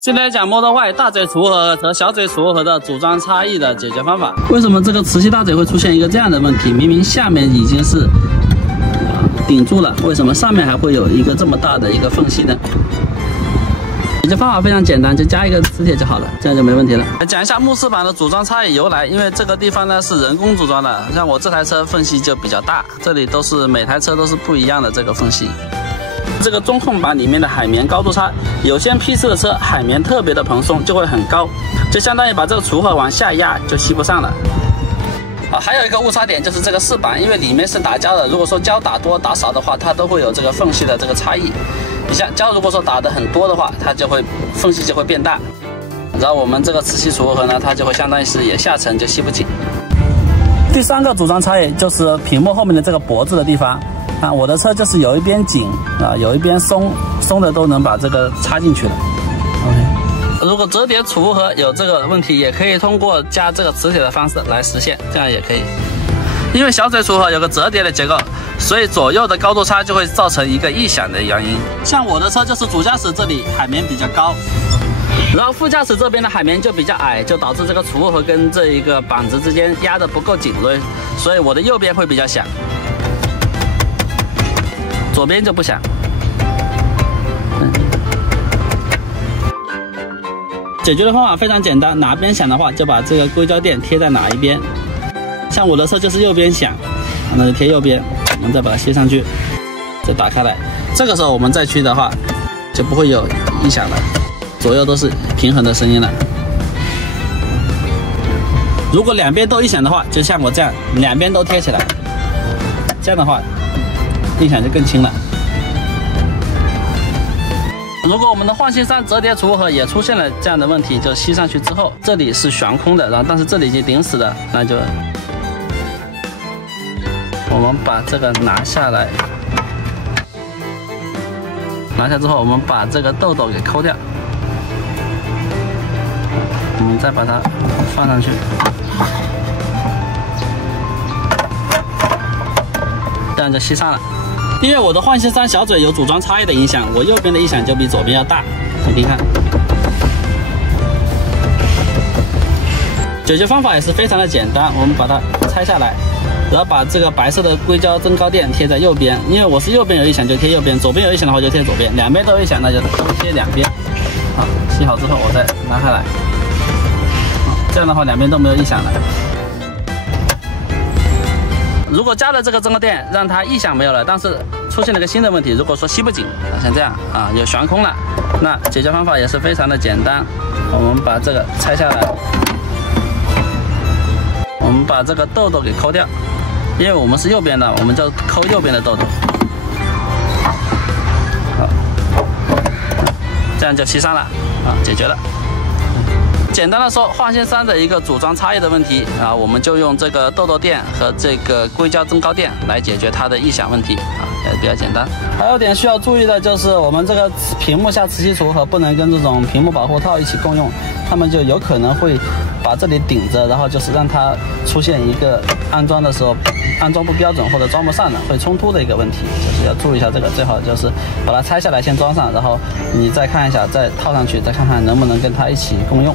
现在讲 Model Y 大嘴除锷和小嘴除锷的组装差异的解决方法。为什么这个磁吸大嘴会出现一个这样的问题？明明下面已经是顶住了，为什么上面还会有一个这么大的一个缝隙呢？解决方法非常简单，就加一个磁铁就好了，这样就没问题了。讲一下木饰板的组装差异由来，因为这个地方呢是人工组装的，像我这台车缝隙就比较大，这里都是每台车都是不一样的这个缝隙。这个中控板里面的海绵高度差，有些批次的车海绵特别的蓬松，就会很高，就相当于把这个除锷往下压就吸不上了。还有一个误差点就是这个饰板，因为里面是打胶的，如果说胶打多打少的话，它都会有这个缝隙的这个差异。你像胶如果说打的很多的话，它就会缝隙就会变大，然后我们这个磁吸除锷呢，它就会相当于是也下沉就吸不紧。第三个组装差异就是屏幕后面的这个脖子的地方。我的车就是有一边紧有一边松，松的都能把这个插进去了。OK， 如果折叠除锷有这个问题，也可以通过加这个磁铁的方式来实现，这样也可以。因为小嘴除锷有个折叠的结构，所以左右的高度差就会造成一个异响的原因。像我的车就是主驾驶这里海绵比较高，然后副驾驶这边的海绵就比较矮，就导致这个除锷跟这一个板子之间压得不够紧锐，所以我的右边会比较响。左边就不响。解决的方法非常简单，哪边响的话就把这个硅胶垫贴在哪一边。像我的车就是右边响，那就贴右边，我们再把它吸上去，再打开来。这个时候我们再去的话，就不会有异响了，左右都是平衡的声音了。如果两边都异响的话，就像我这样，两边都贴起来，这样的话异响就更轻了。如果我们的换气扇折叠除锷也出现了这样的问题，就吸上去之后，这里是悬空的，然后但是这里已经顶死了，那就我们把这个拿下来，拿下之后，我们把这个豆豆给抠掉，我们再把它放上去，这样就吸上了。因为我的换气扇小嘴有组装差异的影响，我右边的异响就比左边要大。你看，解决方法也是非常的简单，我们把它拆下来，然后把这个白色的硅胶增高垫贴在右边，因为我是右边有异响就贴右边，左边有异响的话就贴左边，两边都有异响那就贴两边。好，吸好之后我再拿开来，这样的话两边都没有异响了。如果加了这个增高垫，让它异响没有了，但是出现了个新的问题，如果说吸不紧，像这样有悬空了，那解决方法也是非常的简单，我们把这个拆下来，我们把这个豆豆给抠掉，因为我们是右边的，我们就抠右边的豆豆，好，这样就吸上了，解决了。简单的说，换气扇的一个组装差异的问题我们就用这个豆豆垫和这个硅胶增高垫来解决它的异响问题也比较简单。还有点需要注意的就是我们这个屏幕下磁吸除锷不能跟这种屏幕保护套一起共用，它们就有可能会把这里顶着，然后就是让它出现一个安装的时候安装不标准或者装不上的会冲突的一个问题，就是要注意一下这个，最好就是把它拆下来先装上，然后你再看一下，再套上去，再看看能不能跟它一起共用。